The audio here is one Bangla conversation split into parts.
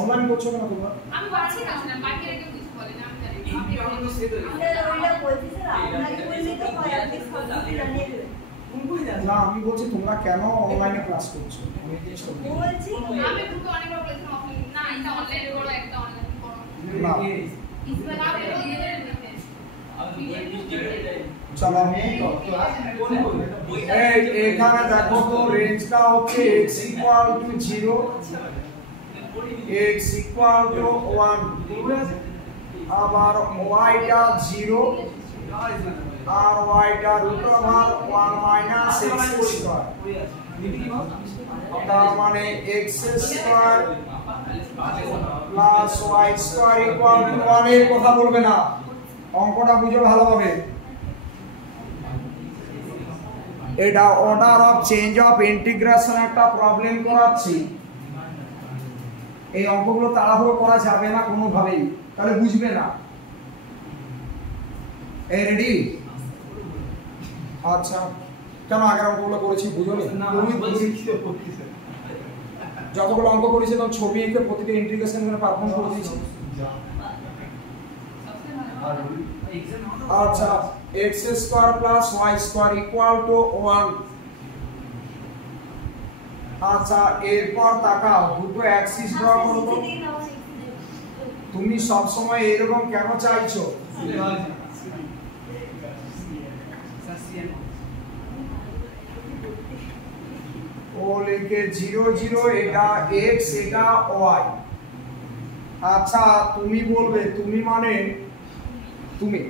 অনলাইন করছো না তোমরা? আমি বাড়ছি না বাকি রেখে কিছু বলে না আমি জানি আমরা ওইটা বলছি স্যার আপনাকে বলছি তো হয় আপনি সব জানিয়ে দেবেন। না আমি বলছি তোমরা কেন অনলাইনে ক্লাস করছো? আমি জিজ্ঞেস করছি। বলছি আমি গ্রুপে অনেকবার বলেছিলাম অফলাইন না এটা অনলাইন করো একটা অনলাইন করো না इसमें आप ये চলো এখানে দেখো তো রেঞ্জটা হচ্ছে x equal to 0 x equal to 1 আবার y টা 0 আর y টা root over 1 minus x square তার মানে x square plus y square equal to 1 এর কথা বলবে না অঙ্কটা বুঝো ভালোভাবে এটা order of change of integration একটা প্রবলেম করাচ্ছি এই অঙ্কগুলো তাড়াহুড়ো করা যাবে না কোনো ভাবেই তাহলে বুঝবে না এই রেডি আচ্ছা কেন আগের অঙ্কগুলো করেছি বুঝোনি তুমি যতগুলো অঙ্ক করেছি তখন ছবি এঁকে প্রতিটা ইন্টিগ্রেশন করে পারফর্ম করে দিয়েছি আচ্ছা x square plus y square equal to 1 আচ্ছা এরপর তাকাও দুটো অ্যাক্সিস ড্র করো তো তুমি সব সময় এরকম কেন চাইছো ও লিখে 0 0 এটা x এটা y আচ্ছা তুমি বলবে তুমি মানে তুমি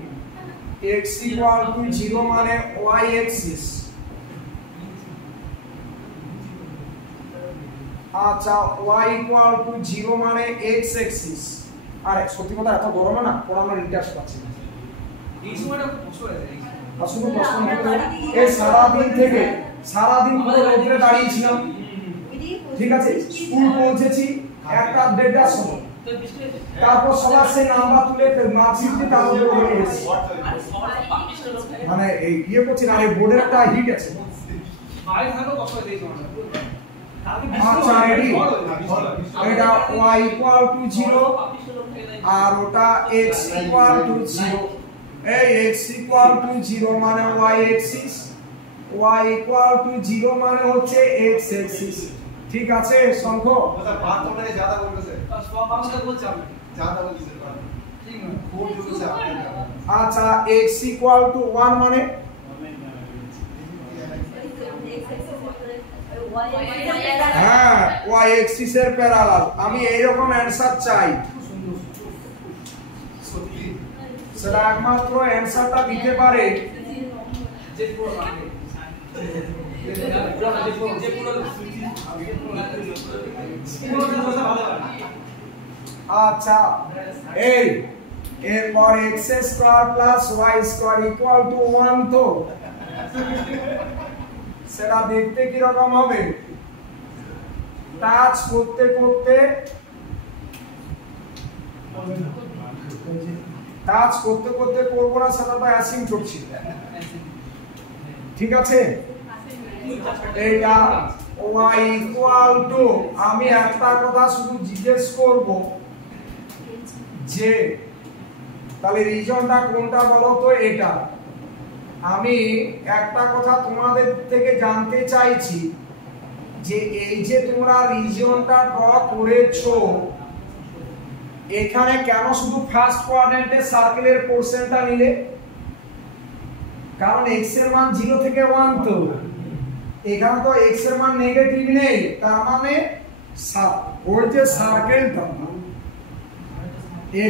x equal to 0 মানে y axis আচ্ছা y equal to 0 মানে x axis আরে সত্যি কথা এত গরম না পড়ানোর ইন্টারেস্ট পাচ্ছি না এই সময়টা কষ্ট হয়ে যায় আসলে কষ্ট না এই সারা দিন পুরো রোদে দাঁড়িয়েছিলাম ঠিক আছে স্কুল পৌঁছেছি একটা দেড়টার সময় তারপর সবার সে নাম্বার তুলে মার্কশিটে তারপর বলে এসেছি মানে এই ইয়ে করছি না এই বোর্ডের একটা হিট আছে বাইরে থাকো কষ্ট হয়ে যায় আচ্ছা রেডি এটা y equal to 0 আর ওটা x equal to 0 এই x equal to 0 মানে y axis y equal to 0 মানে হচ্ছে x axis ঠিক আছে শঙ্খ ওটা বাদ তোমরা ज्यादा বলতেছে সব বাংলা বলছি আমি ज्यादा বলতেছে ঠিক না খুব বলতেছে আচ্ছা x equal to 1 মানে হ্যাঁ y axis এর প্যারালাল আমি এই রকম অ্যানসার চাই সত্যি সেটা একমাত্র অ্যানসারটা দিতে পারে যে পুরো মানে আচ্ছা এই এরপর x square plus y square equal to 1 তো সেটা দেখতে কি রকম হবে টাচ করতে করতে করব না সেটা তো অ্যাসিম্পটোট ছিল ঠিক আছে এটা y ইকুয়াল টু আমি একটা কথা শুধু জিজ্ঞেস করব যে তাহলে রিজনটা কোনটা বলো তো এটা আমি একটা কথা তোমাদের থেকে জানতে চাইছি যে এই যে তোমরা রিজনটা ড্র করেছো এখানে কেন শুধু ফার্স্ট কোয়াড্রেন্টে সার্কেলের পোরশনটা নিলে কারণ x এর মান 0 থেকে 1 তো এখানে তো x এর মান নেগেটিভ নেই তার মানে ওই যে সার্কেলটা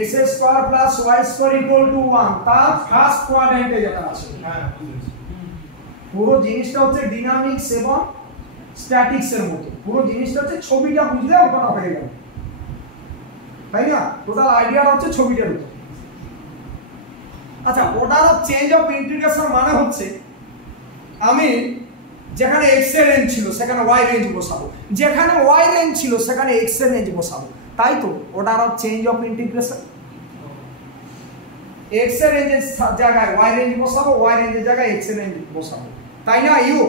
x square plus y square equal to 1 তার ফার্স্ট কোয়াড্রেন্টে যেটা আছে হ্যাঁ বুঝেছি পুরো জিনিসটা হচ্ছে ডাইনামিক্স এবং স্ট্যাটিক্স এর মতো পুরো জিনিসটা হচ্ছে ছবিটা বুঝলে অঙ্কটা হয়ে গেল তাই না টোটাল আইডিয়াটা হচ্ছে ছবিটার উপর আচ্ছা order of change of integration মানে হচ্ছে আমি যেখানে x এর রেঞ্জ ছিল সেখানে y রেঞ্জ বসাবো যেখানে y রেঞ্জ ছিল সেখানে x এর রেঞ্জ বসাবো তাই তো order of change of integration x এর রেঞ্জের জায়গায় y রেঞ্জ বসাবো, y রেঞ্জের জায়গায় x এর রেঞ্জ বসাবো, তাই না ইউ?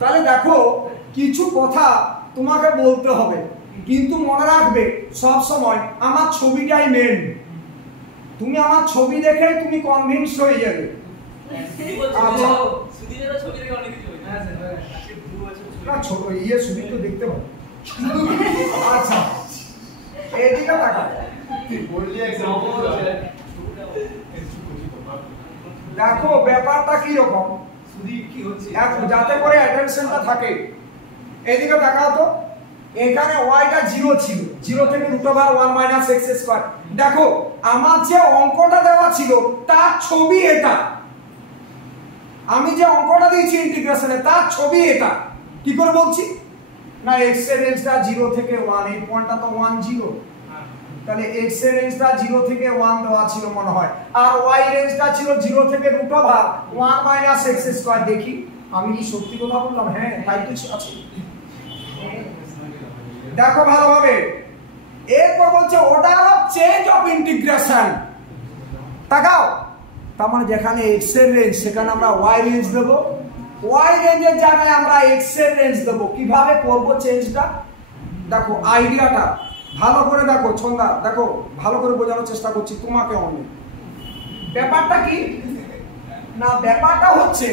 তাহলে দেখো কিছু কথা তোমাকে বলতে হবে, কিন্তু মনে রাখবে সব সময় আমার ছবিটাই মেন। তুমি আমার ছবি দেখে তুমি কনভিন্স হয়ে যাবে। আচ্ছা ছবি দেখে অনেক কিছু হয়। হ্যাঁ স্যার, না ছোট ইয়ে ছবি তো দেখতে হবে। আচ্ছা এইদিকে তাকা, দেখো ব্যাপারটা কি রকম যাতে করে অ্যাটেনশনটা থাকে। এদিকে তাকাও তো, এখানে ওয়াইটা 0 ছিল, 0 থেকে √1 - x²। দেখো আমার যে অঙ্কটা দেওয়া ছিল তার ছবি এটা, আমি যে অঙ্কটা দিয়েছি ইন্টিগ্রেশনে তার ছবি এটা। কি করে বলছি না x এর রেঞ্জটা 0 থেকে 1, এই পয়েন্টটা তো 1 0, তাহলে x এর রেঞ্জটা 0 থেকে 1 দেওয়া ছিল মনে হয়, আর y রেঞ্জটা ছিল 0 থেকে √1 - x²। দেখি আমি কি সত্যি কথা বললাম? হ্যাঁ তাই তো আছে। দেখো ভালোভাবে, এরপর বলছে order of change of integration. তাকাও, তার মানে যেখানে x এর রেঞ্জ সেখানে আমরা y রেঞ্জ দেব, y রেঞ্জের জায়গায় আমরা x এর রেঞ্জ দেব। কিভাবে করব চেঞ্জটা? দেখো আইডিয়াটা ভালো করে দেখো, ছন্দা দেখো ভালো করে বোঝানোর চেষ্টা করছি তোমাকে অনেক। ব্যাপারটা কি না, ব্যাপারটা হচ্ছে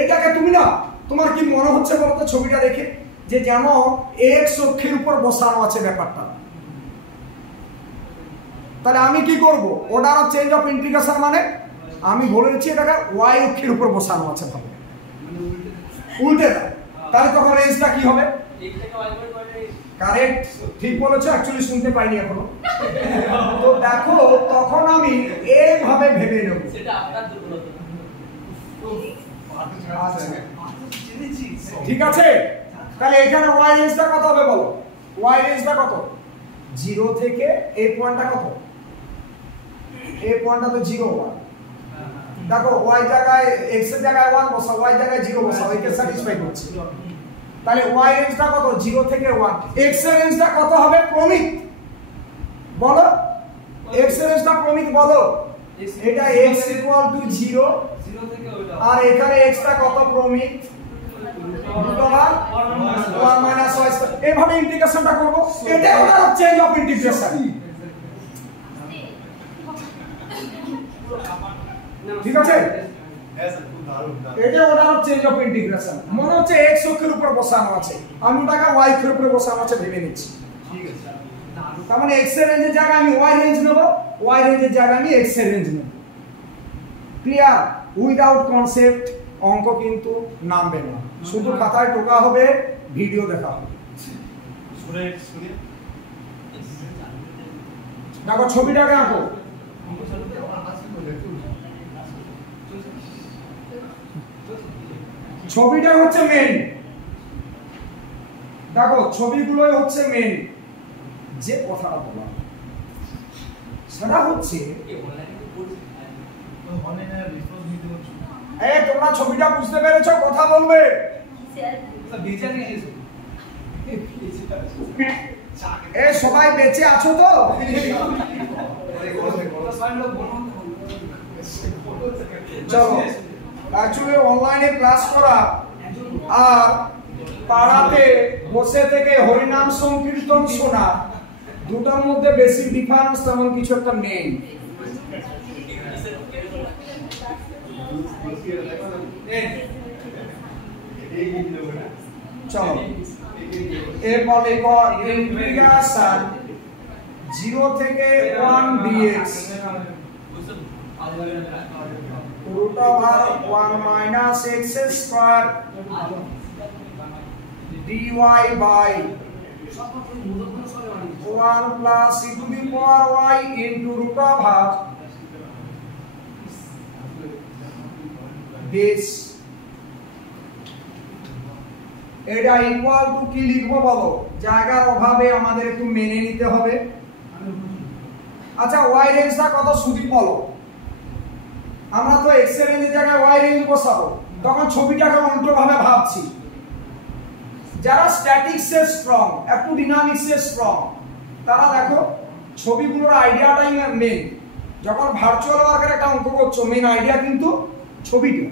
এটাকে তুমি না, তোমার কি মনে হচ্ছে বলো তো ছবিটা দেখে যে যেন x অক্ষের উপর বসানো আছে ব্যাপারটা। তাহলে আমি কি করব? Order of change of integration মানে আমি বলে দিচ্ছি এটাকে y অক্ষের উপর বসানো আছে, ভাবে উল্টে দাও, তাহলে তখন রেঞ্জটা কি হবে? কারেক্ট, ঠিক বলেছো, অ্যাকচুয়ালি শুনতে পাইনি এখনো। তো দেখো তখন আমি এইভাবে ভেবে নেব, সেটা আপনার দুর্বলতা। ঠিক আছে? তাহলে এখানে y রেঞ্জটা কত হবে বলো? y রেঞ্জটা কত? 0 থেকে এই পয়েন্টটা কত? এই পয়েন্টটা তো 0 1। দেখো y জায়গায় x এর জায়গায় 1 বসাও, y জায়গায় 0 বসাও, এটা স্যাটিসফাই করছে। তাহলে y রেঞ্জটা কত? 0 থেকে 1। x এর রেঞ্জটা কত হবে প্রমিত বলো? x এর রেঞ্জটা প্রমিত বলো? এটা x = 0 আর এখানে x টা কত প্রমিত? √1 - y²। এইভাবে ইন্টিগ্রেশনটা করব, এটা order of change of integration. ঠিক আছে? এটা order of change of integration. মনে হচ্ছে x অক্ষের উপর বসানো আছে, আমি ওটাকে y অক্ষের উপর বসানো আছে ভেবে নিচ্ছি। ঠিক আছে, তার মানে x এর রেঞ্জের জায়গায় আমি y রেঞ্জ নেব, y রেঞ্জের জায়গায় আমি x এর রেঞ্জ নেব। ক্লিয়ার? উইদাউট কনসেপ্ট অঙ্ক কিন্তু নামবে না, শুধু খাতায় টোকা হবে, ভিডিও দেখা হবে। দেখো ছবিটাকে আঁকো, ছবিটা হচ্ছে মেন। দেখো ছবিগুলোই হচ্ছে মেন। যে কথাটা বলা সেটা হচ্ছে তোমরা ছবিটা বুঝতে পেরেছো? কথা বলবে। সবাই বেঁচে আছো তো? চলো, অ্যাকচুয়ালি অনলাইনে ক্লাস করা আর পাড়াতে বসে থেকে হরিনাম সংকীর্তন শোনা দুটার মধ্যে বেশি ডিফারেন্স তেমন কিছু একটা নেই। চলো এরপর লিখো ইন্টিগ্রেশন 0 থেকে 1 dx √1 - x² dy by 1 plus e to the power y into √1 this। এটা ইকুয়াল টু কি লিখবো বলো? জায়গার অভাবে আমাদের একটু মেনে নিতে হবে। আচ্ছা y রেঞ্জটা কত শুধু বলো? আমরা তো x এর রেঞ্জের জায়গায় y রেঞ্জ বসাবো, তখন ছবিটাকে উল্টো ভাবে ভাবছি। যারা স্ট্যাটিক্সে স্ট্রং, একটু ডাইনামিক্সে স্ট্রং, তারা দেখো ছবিগুলোর আইডিয়াটাই মেন। যখন ভার্চুয়াল ওয়ার্কের একটা অঙ্ক করছো মেন আইডিয়া কিন্তু ছবিটা,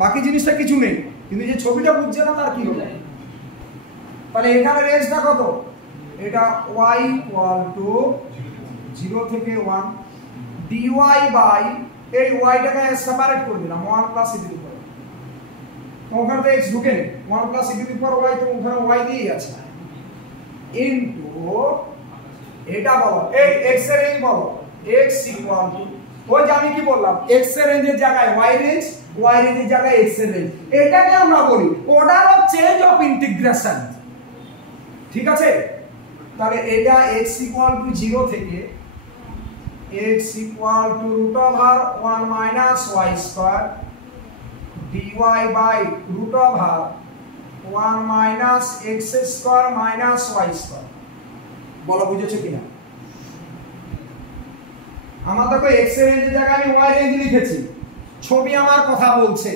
বাকি জিনিসটা কিছু নেই, কিন্তু যে ছবিটা বুঝছে না তার কি হবে। তাহলে এখানে রেঞ্জটা কত, এটা y ইকুয়াল টু 0 থেকে 1 dy বাই এই yটাকে সেপারেট করে দিলাম 1 প্লাস e টু দি পাওয়ার, তো ওখানে তো x ঢুকে নেই, 1 plus e to the power y, তো ওখানে y দিয়েই আছে, ইনটু এটা বলো এই x এর রেঞ্জ বলো, x ইকুয়াল টু ওই যে আমি কি বললাম x এর রেঞ্জের জায়গায় y রেঞ্জ, y রেঞ্জের জায়গায় x এর রেঞ্জ, এটাকে আমরা বলি order of change of integration. ঠিক আছে, তাহলে এটা x ইকুয়াল টু 0 থেকে x equal to root over 1 minus y square dy by root over 1 minus x square minus y square. বলো বুঝেছো কিনা? আমার দেখো x এর রেঞ্জের জায়গায় আমি y রেঞ্জ লিখেছি, ছবি আমার কথা বলছে,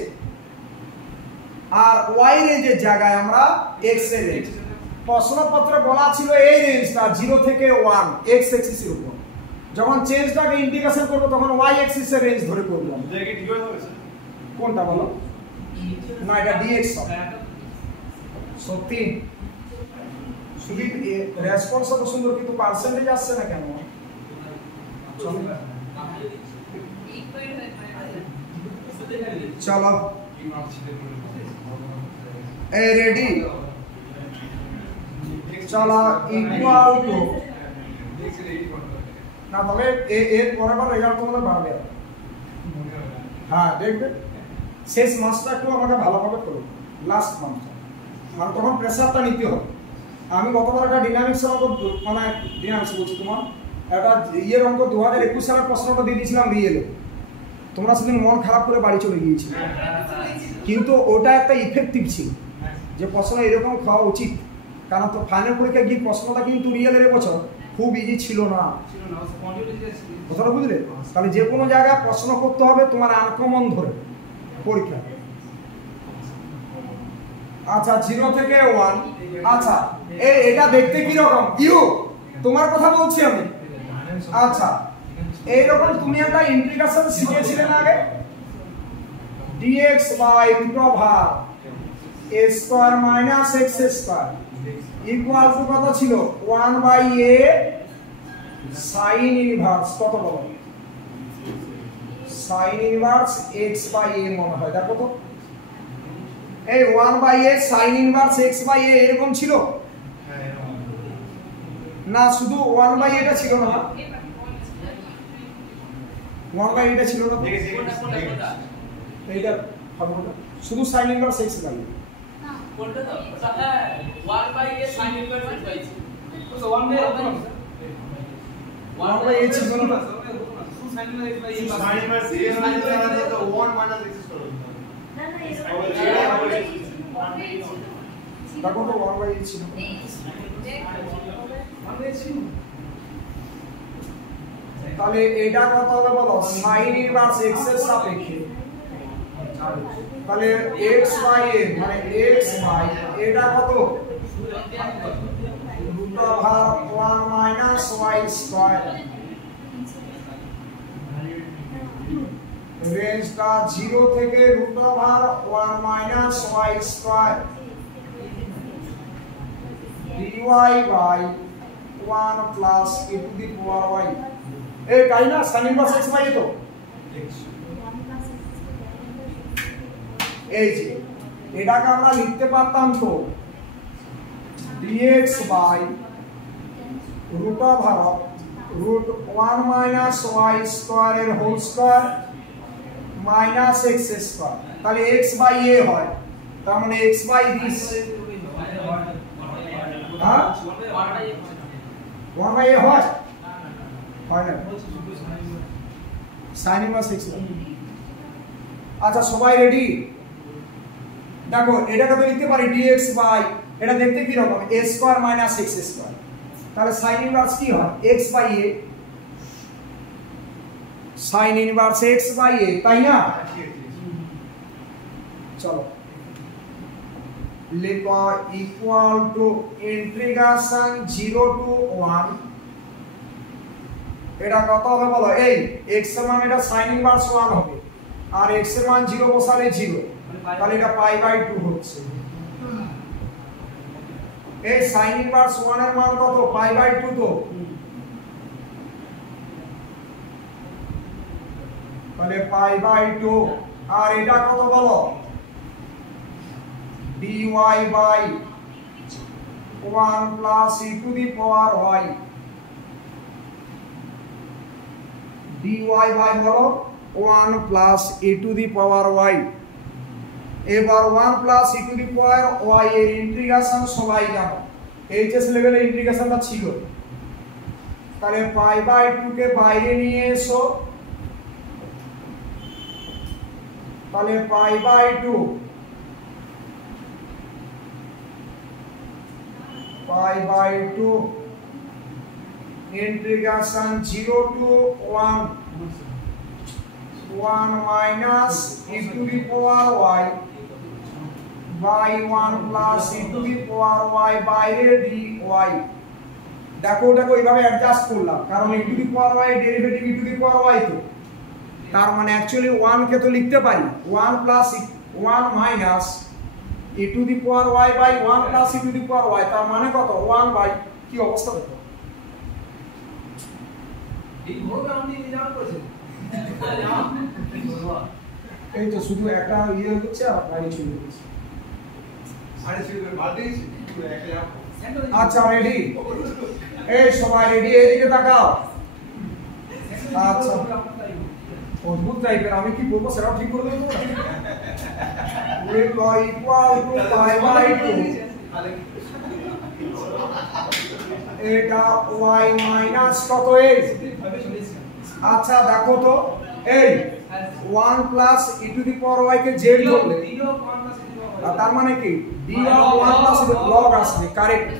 আর y রেঞ্জের জায়গায় আমরা x এর রেঞ্জ। প্রশ্নপত্রে বলা ছিল এই রেঞ্জটা 0 থেকে 1 x অ্যাক্সিসের উপর, যখন চেঞ্জটাকে ইন্টিগ্রেশন করব তখন y অ্যাক্সিসের রেঞ্জ ধরে করলাম। এটা কি dy হবে স্যার? কোনটা বলো? না এটা dx হবে। সত্যি শুধু রেসপন্স তো সুন্দর, কিন্তু পার্সেন্টেজ আসছে না কেন? চলো এই রেডি, চলো ইকুয়াল টু না, তবে এর পরের বার রেজাল্ট তোমাদের বাড়বে। হ্যাঁ দেখবে শেষ মাসটা একটু আমাকে ভালোভাবে করো, লাস্ট মান্থটা, মানে তখন প্রেসারটা নিতে হবে। আমি গতবার একটা ডিনামিক্সের অঙ্ক, মানে ডিনামিক্স বলছি তোমার একটা ইয়ের অঙ্ক 2021 সালের প্রশ্নটা দিয়ে দিয়েছিলাম রিয়েলে, তোমরা সেদিন মন খারাপ করে বাড়ি চলে গিয়েছিলে, কিন্তু ওটা একটা ইফেক্টিভ ছিল যে প্রশ্ন এরকম খাওয়া উচিত, কারণ তো ফাইনাল পরীক্ষায় গিয়ে প্রশ্নটা কিন্তু রিয়েলের এবছর খুব ইজি ছিল না, কথাটা বুঝলে? তাহলে যে কোনো জায়গায় প্রশ্ন করতে হবে তোমার আনকমন ধরে পরীক্ষা। আচ্ছা 0 থেকে 1, আচ্ছা এটা দেখতে কি রকম ইউ, তোমার কথা বলছি আমি। আচ্ছা এইরকম তুমি একটা ইন্টিগ্রেশন শিখেছিলে না আগে, dx by root over a square minus x square equal to কত ছিল 1 বাই a sin ইনভার্স, কত বলো? sin inverse x by a মনে হয়, দেখো তো এই 1 by a sin inverse x by a এরকম ছিল না? শুধু 1 বাই এটা ছিল না, 1 বাই এটা ছিল না, এইটা হবে না, শুধু sin inverse x by a। কোনটা তো হ্যাঁ 1 by a sin inverse x by a, তো 1 বাই 1 বাই a ছিল না, sin inverse a মানে তো 1 মাইনাস x স্কয়ার হবে। না না দেখো তো 1 বাই a ছিল, তাহলে এটা কত হবে বলো? sin ইনভার্স x এর সাপেক্ষে, তাহলে x বাই a মানে x বাই এটা কত? Root over 1 minus y square, রেঞ্জটা 0 থেকে root over 1 minus y square dy by 1 plus e to the power y। এই তাই না sin inverse x by a তো এই যে এটাকে আমরা লিখতে পারতাম তো dx by root over root 1 minus y square এর whole square minus x square, তাহলে x বাই a হয়, তার মানে x বাই দিস, হ্যাঁ 1 বাই a হয় না sin ইনভার্স x। আচ্ছা সবাই রেডি? দেখো এটাকে তো লিখতে পারি dx বাই এটা দেখতে কি রকম a square minus x square, তাহলে sin ইনভার্স কি হয় x by a, sin inverse x by a, তাই না? চলো লিখো ইকুয়াল টু ইন্টিগ্রেশন 0 টু 1 এটা কত হবে বলো? এই x এর মান এটা sin ইনভার্স 1 হবে আর x এর মান 0 বসালে 0, তাহলে এটা পাই বাই 2 হচ্ছে। এই sin ইনভার্স 1 এর মান কত? পাই বাই 2 তো, তাহলে পাই বাই 2 আর এটা কত বলো? dy by 1 plus e to the power y, dy by হলো 1 plus e to the power y। এবার 1 plus e to the power y এর ইন্টিগ্রেশন সবাই জানো, এইচএস লেভেলের ইন্টিগ্রেশনটা ছিল। তাহলে পাই বাই 2 কে বাইরে নিয়ে এসো, তাহলে pi by 2 integration 0 to 1 minus e to the power y by 1 plus e to the power y বাইরে dy। দেখো ওটাকে ওইভাবে অ্যাডজাস্ট করলাম কারণ e to the power y derivative e to the power y তো, তার মানে অ্যাকচুয়ালি 1 কে তো লিখতে পারি 1 plus 1 minus e to the power y by 1 plus e to the power y, তার মানে কত? 1 বাই, কি অবস্থা দেখো। এই ভাবে আমি নিলাম করেছি এই তো শুধু একটা ইয়ে হচ্ছে আর বাইরে চলে যাচ্ছে। আরে ছিল বালতি তুই একটা যাও। আচ্ছা রেডি? এই সবাই রেডি? এদিকে তাকাও। আচ্ছা অদ্ভুত টাইপের, আমি কি বলবো সেটা ঠিক করে দেবো। we are equal to pi by 2, এটা y মাইনাস কত এই? আচ্ছা দেখো তো এই 1 plus e to the power y K z ধরলে তার মানে কি d of 1 প্লাস log আসবে, কারেক্ট।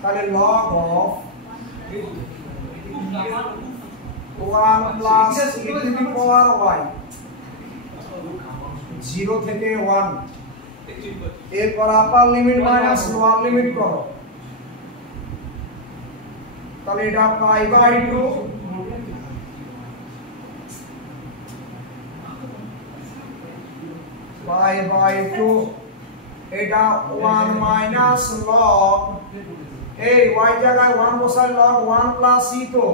তাহলে log of 1 plus e to the power y 0 থেকে 1, এরপর আপার লিমিট মাইনাস লোয়ার লিমিট করো, তাহলে এটা পাই বাই 2 এটা 1 মাইনাস লগ, এই y জায়গায় 1 বসালে log 1 প্লাস e তো,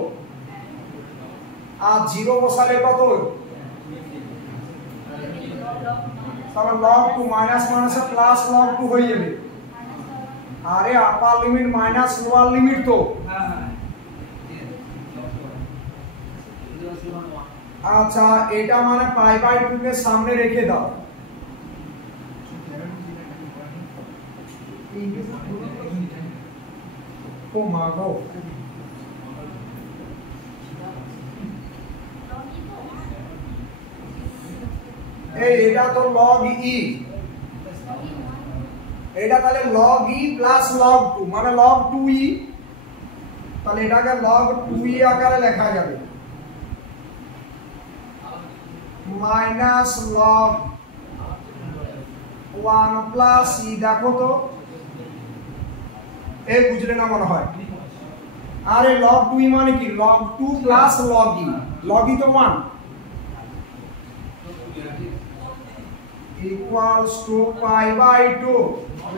আর 0 বসালে কত? তাহলে log 2 মাইনাস মাইনাসে প্লাস log 2 হয়ে যাবে। আরে আপার লিমিট মাইনাস লোয়ার লিমিট তো, আচ্ছা এটা মানে পাই বাই 2 কে সামনে রেখে দাও, ও মা গো এই এটা তো log e, এটা তাহলে log e প্লাস log 2 মানে log 2e, তাহলে এটাকে log 2e আকারে লেখা যাবে মাইনাস log 1 প্লাস e। দেখো তো এই বুঝলে না মনে হয়? আরে log 2e মানে কি? log 2 plus log e, log e তো 1 equals to pi by 2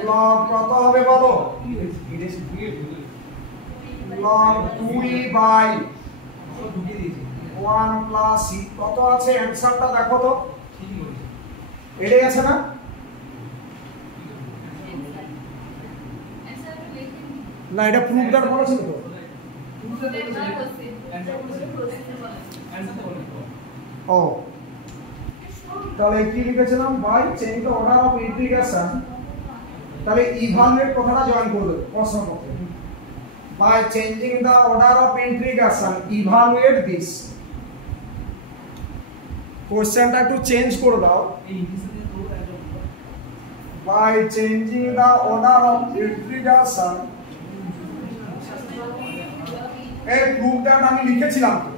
log কত হবে বলো? log 2e by 1 plus e কত আছে? অ্যানসারটা দেখো তো, এটাই আছে না? না এটা প্রুফ দ্যাট বলেছিল তো, ও তাহলে কি লিখেছিলাম? By change the order of integration, তাহলে ইভালুয়েট কথাটা জয়েন করে দেব প্রশ্ন পত্রে। By changing the order of integration evaluate this, কোশ্চেনটা একটু চেঞ্জ করে দাও। By changing the order of integration, এই প্রুফ দ্যাট আমি লিখেছিলাম তো,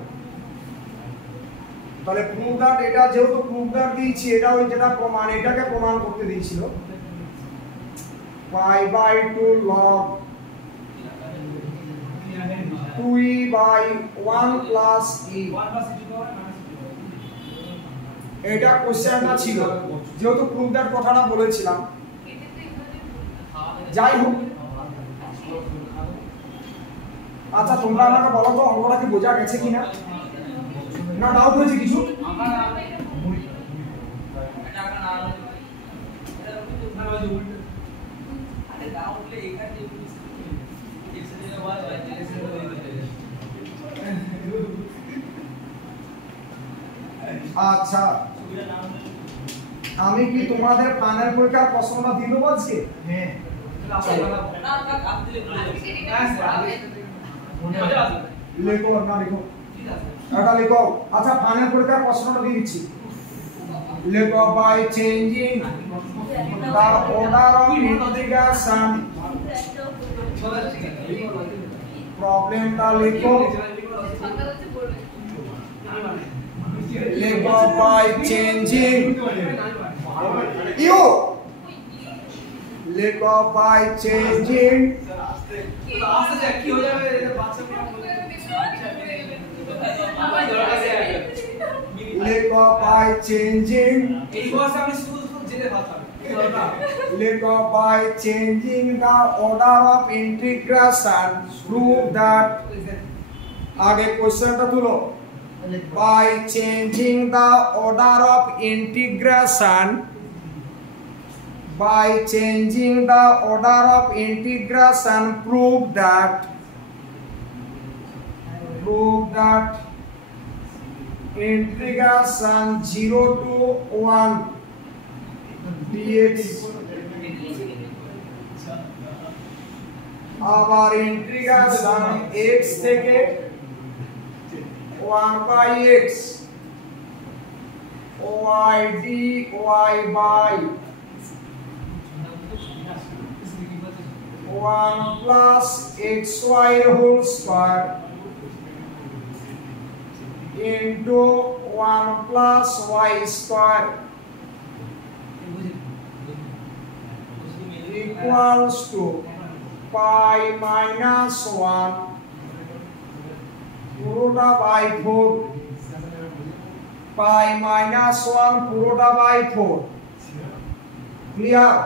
তাহলে প্রুফ দ্যাট এটা যেহেতু প্রুফ দ্যাট দিয়েছি, এটা ওই যেটা প্রমাণ, এটাকে প্রমাণ করতে দিয়েছিল। Pi by 2 log 2e by 1 plus e। এটা কোশ্চেনটা ছিল, যেহেতু প্রুভ দ্যাট কথাটা বলেছিলাম। যাই হোক, আচ্ছা তোমরা আমাকে বলো তো অঙ্কটা কি বোঝা গেছে কিনা, না ডাউট হয়েছে কিছু? আচ্ছা, আমি কি তোমাদের ফাইনাল পরীক্ষার প্রশ্নটা দিয়ে দেবো আজকে? হ্যাঁ লেখো না লেখো, এটা লেখো। আচ্ছা ফাইনাল পরীক্ষার প্রশ্নটা দিয়ে দিচ্ছি, লেখো by changing the order of integration. প্রবলেমটা লেখো, লেখো বাই চেঞ্জিং ইউ, লেখো বাই চেঞ্জিং লেখো বাই চেঞ্জিং লেখো by changing the order of integration prove that. আগে কোশ্চেনটা তুলো, by changing the order of integration, by changing the order of integration prove that integration 0 to 1 dx আবার ইন্টিগ্রেশন x থেকে 1 by x y dy by 1 plus xy whole square into 1 plus y square equals to pi minus 1 পুরোটা বাই 4, পাই মাইনাস 1 পুরোটা বাই 4। ক্লিয়ার?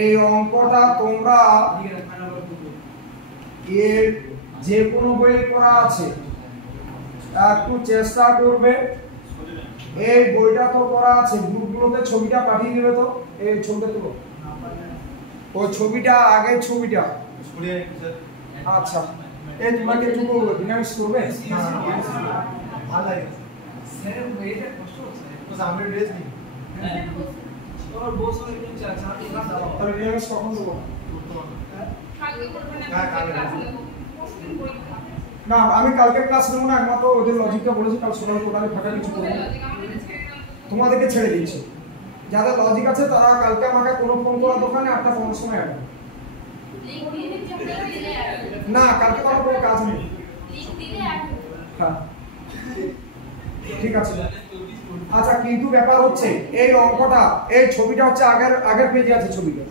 এই অঙ্কটা তোমরা এর যে কোনো বইয়ে করা আছে, একটু চেষ্টা করবে। এই বইটা তো করা আছে, গ্রুপগুলোতে ছবিটা পাঠিয়ে দিবে তো, এই ছবিটা তুলো, ওই ছবিটা আগের ছবিটা। আচ্ছা এই তোমাকে একটু বলবো ডিনামিক্স করবে, ভালো লাগে স্যার এটা কষ্ট হচ্ছে তো সামনে ড্রেস নেই তোর বস হয়ে একটু চা ক্লাস দাও, তাহলে ডিনামিক্স কখন দেবো? কালকে করবে না, কালকে ক্লাস নেব, পরশুদিন পরীক্ষা। না আমি কালকে ক্লাস নেবো না, একমাত্র ওদের লজিকটা বলেছি, কাল সকালে টোটালি ফাঁকা কিছু করবো না, তোমাদেরকে ছেড়ে দিয়েছি। যাদের লজিক আছে তারা কালকে আমাকে কোনো ফোন করা দোকানে 8টা 15 সময় আসবে। না কালকে আমার কোনো কাজ নেই। হ্যাঁ ঠিক আছে। আচ্ছা কিন্তু ব্যাপার হচ্ছে এই অঙ্কটা, এই ছবিটা হচ্ছে আগের পেজে আছে ছবিটা।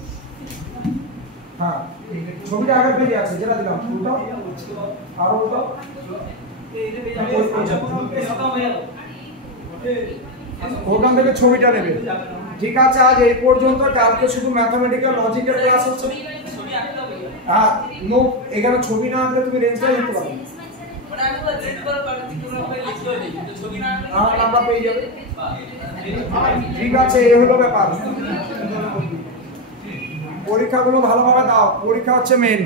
হ্যাঁ ছবিটা আগের পেজে আছে, যেটা দিলাম পুরোটা আরো ওটা ওখান থেকে ছবিটা নেবে। ঠিক আছে, আজ এই পর্যন্ত। কালকে শুধু ম্যাথমেটিক্যাল লজিকের ক্লাস হচ্ছে। হ্যাঁ নো, এখানে ছবি না আনলে তুমি রেঞ্জটাই নিতে পারবে, আমরা পেয়ে যাবে। ঠিক আছে, এই হলো ব্যাপার। পরীক্ষাগুলো ভালোভাবে দাও, পরীক্ষা হচ্ছে মেন।